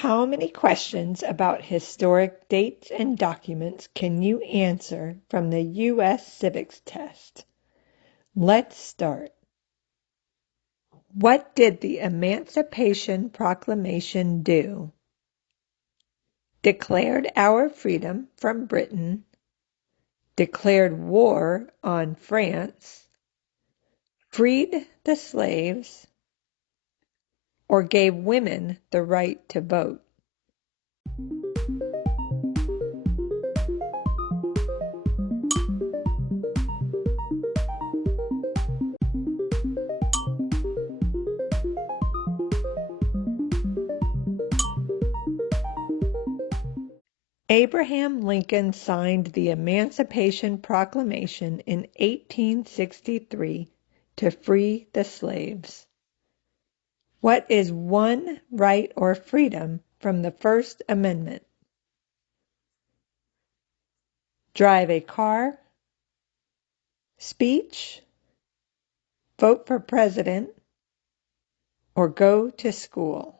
How many questions about historic dates and documents can you answer from the U.S. Civics test? Let's start. What did the Emancipation Proclamation do? Declared our freedom from Britain, declared war on France, freed the slaves, or gave women the right to vote. Abraham Lincoln signed the Emancipation Proclamation in 1863 to free the slaves. What is one right or freedom from the First Amendment? Drive a car, speech, vote for president, or go to school.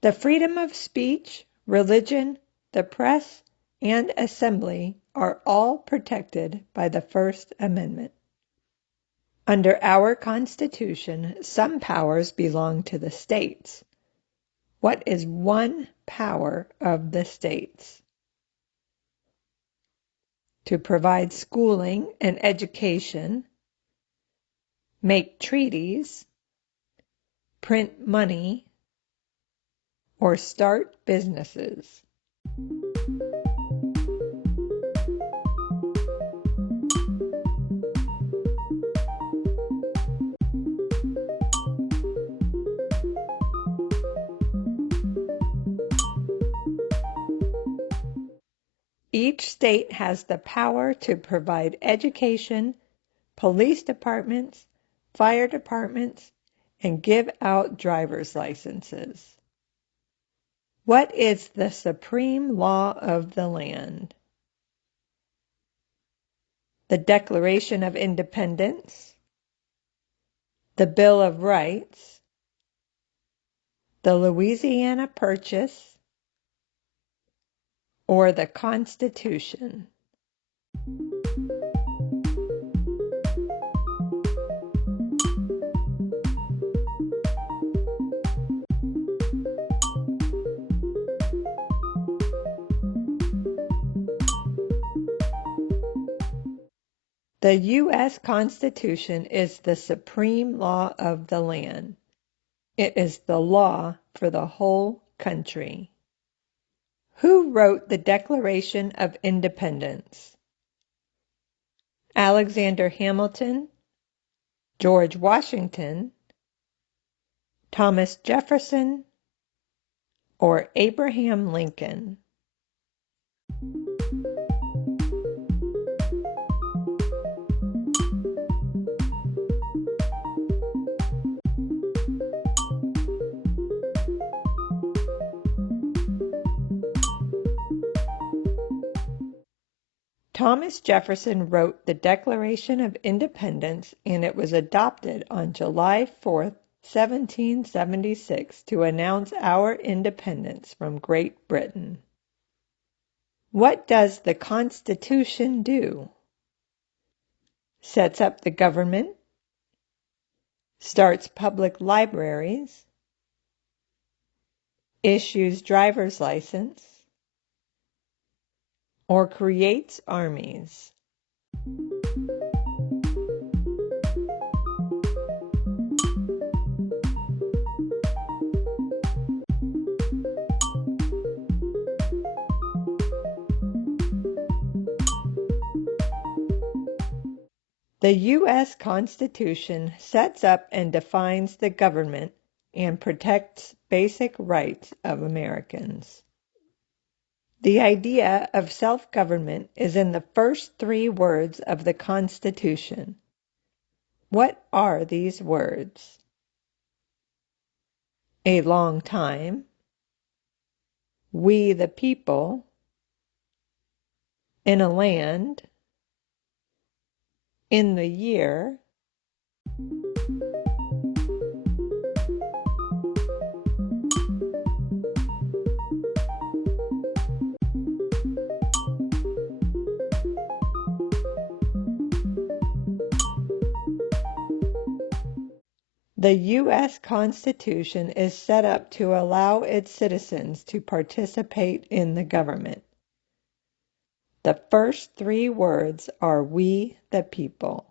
The freedom of speech, religion, the press, and assembly are all protected by the First Amendment. Under our Constitution, some powers belong to the states. What is one power of the states? To provide schooling and education, make treaties, print money, or start businesses. Each state has the power to provide education, police departments, fire departments, and give out driver's licenses. What is the supreme law of the land? The Declaration of Independence, the Bill of Rights, the Louisiana Purchase, or the Constitution. The U.S. Constitution is the supreme law of the land. It is the law for the whole country. Who wrote the Declaration of Independence? Alexander Hamilton, George Washington, Thomas Jefferson, or Abraham Lincoln? Thomas Jefferson wrote the Declaration of Independence, and it was adopted on July 4, 1776, to announce our independence from Great Britain. What does the Constitution do? Sets up the government, starts public libraries, issues driver's license, or creates armies. The U.S. Constitution sets up and defines the government and protects basic rights of Americans. The idea of self-government is in the first 3 words of the Constitution. What are these words? a long time, we the people, in a land, in the year, the U.S. Constitution is set up to allow its citizens to participate in the government. The first three words are we the people.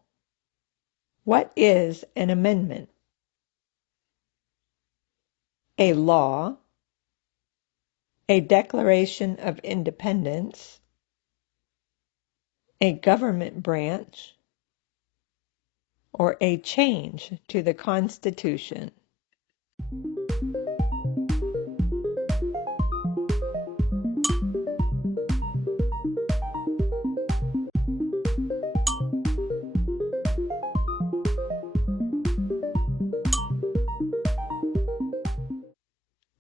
What is an amendment? A law, a declaration of independence, a government branch, or a change to the Constitution.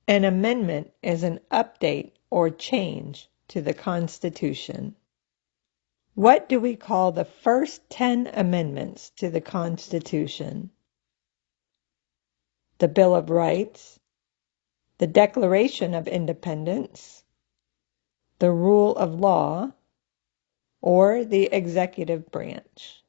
An amendment is an update or change to the Constitution. What do we call the first 10 amendments to the Constitution? The Bill of Rights, the Declaration of Independence, the Rule of Law, or the Executive Branch.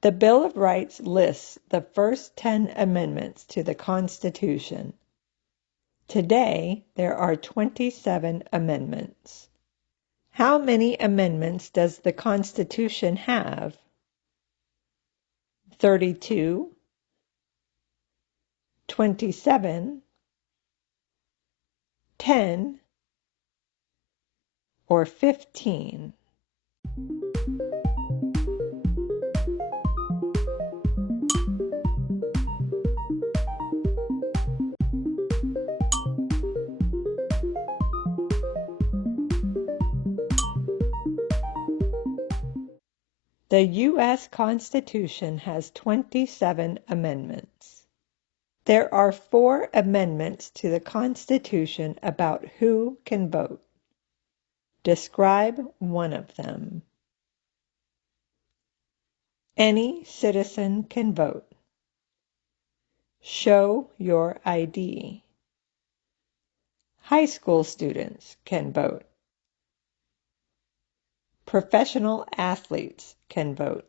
The Bill of Rights lists the first 10 amendments to the Constitution. Today, there are 27 amendments. How many amendments does the Constitution have? 32, 27, 10, or 15? The U.S. Constitution has 27 amendments. There are 4 amendments to the Constitution about who can vote. Describe one of them. Any citizen can vote. Show your ID. High school students can vote. Professional athletes can vote.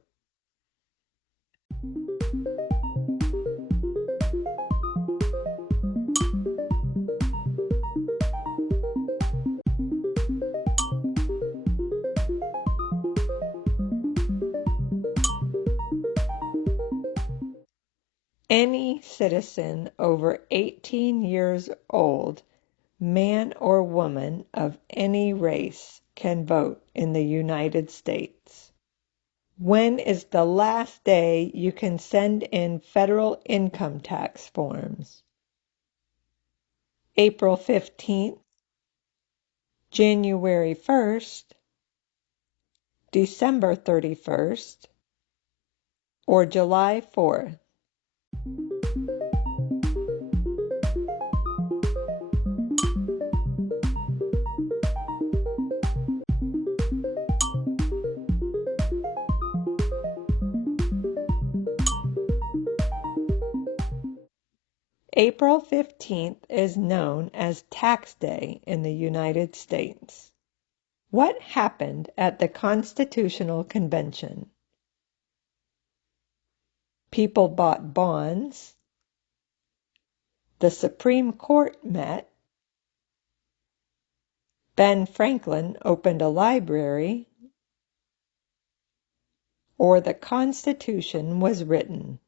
Any citizen over 18 years old, man or woman of any race, can vote in the United States. When is the last day you can send in federal income tax forms? April 15th, January 1st, December 31st, or July 4th? April 15th is known as Tax Day in the United States. What happened at the Constitutional Convention? People bought bonds. The Supreme Court met. Ben Franklin opened a library. Or the Constitution was written.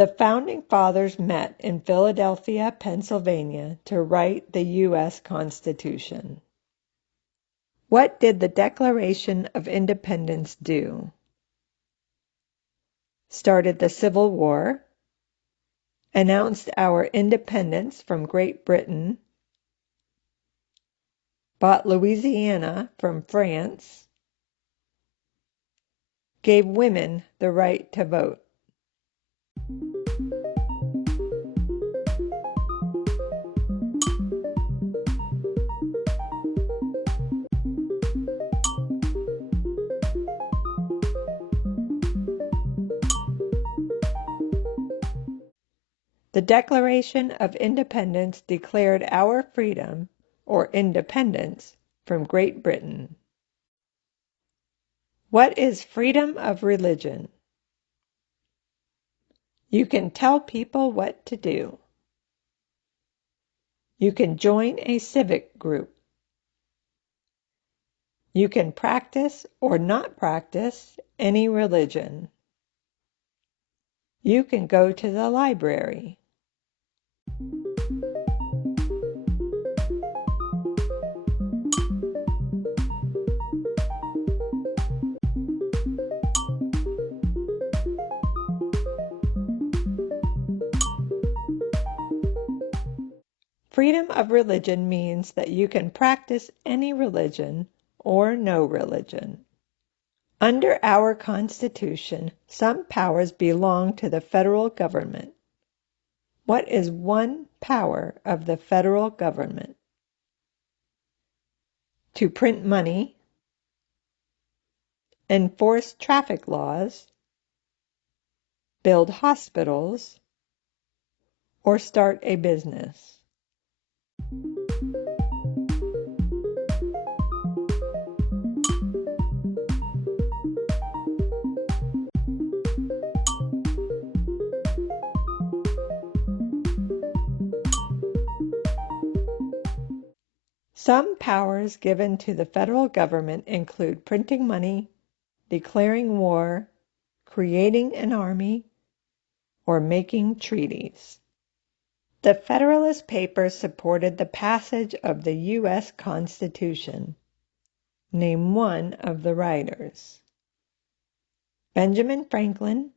The Founding Fathers met in Philadelphia, Pennsylvania to write the U.S. Constitution. What did the Declaration of Independence do? Started the Civil War, announced our independence from Great Britain, bought Louisiana from France, gave women the right to vote. The Declaration of Independence declared our freedom, or independence, from Great Britain. What is freedom of religion? You can tell people what to do. You can join a civic group. You can practice or not practice any religion. You can go to the library. Freedom of religion means that you can practice any religion or no religion. Under our Constitution, some powers belong to the federal government. What is one power of the federal government? To print money, enforce traffic laws, build hospitals, or start a business. Some powers given to the federal government include printing money, declaring war, creating an army, or making treaties. The Federalist Papers supported the passage of the U.S. Constitution. Name one of the writers. Benjamin Franklin,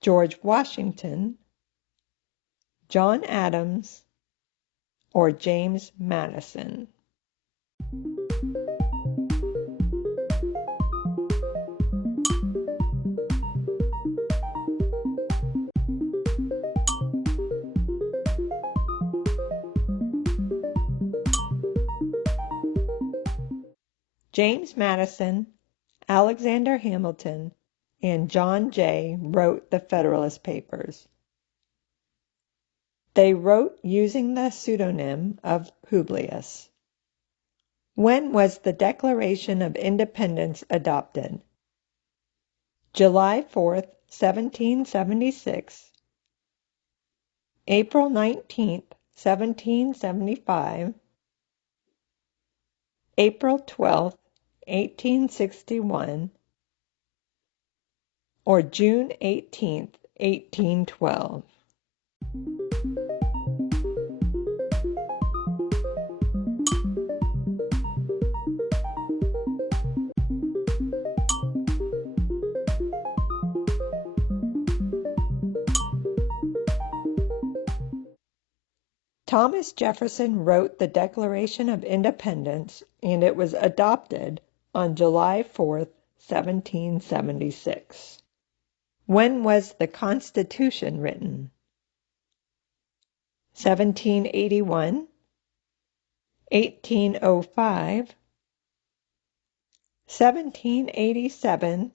George Washington, John Adams, or James Madison. James Madison, Alexander Hamilton, and John Jay wrote the Federalist Papers. They wrote using the pseudonym of Publius. When was the Declaration of Independence adopted? July 4th, 1776, April 19th, 1775, April 12th, 1861, or June 18th, 1812. Thomas Jefferson wrote the Declaration of Independence, and it was adopted on July 4th, 1776. When was the Constitution written? 1781, 1805, 1787,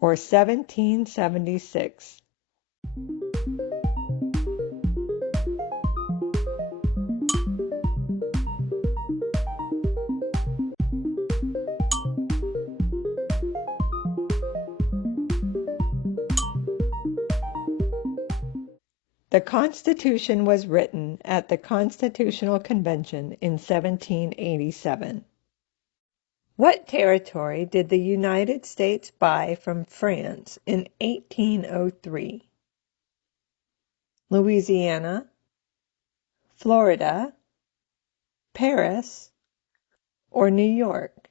or 1776. The Constitution was written at the Constitutional Convention in 1787. What territory did the United States buy from France in 1803? Louisiana, Florida, Paris, or New York?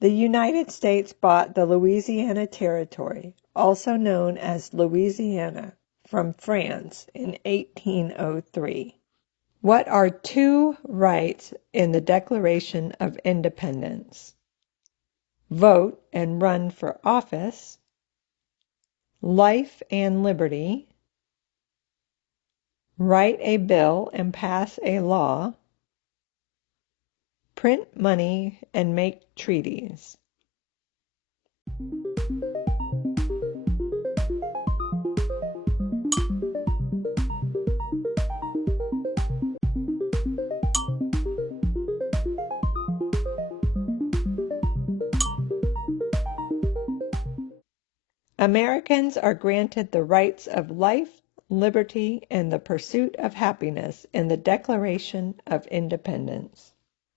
The United States bought the Louisiana Territory, also known as Louisiana, from France in 1803. What are two rights in the Declaration of Independence? Vote and run for office, life and liberty, write a bill and pass a law, print money and make treaties. Americans are granted the rights of life, liberty, and the pursuit of happiness in the Declaration of Independence.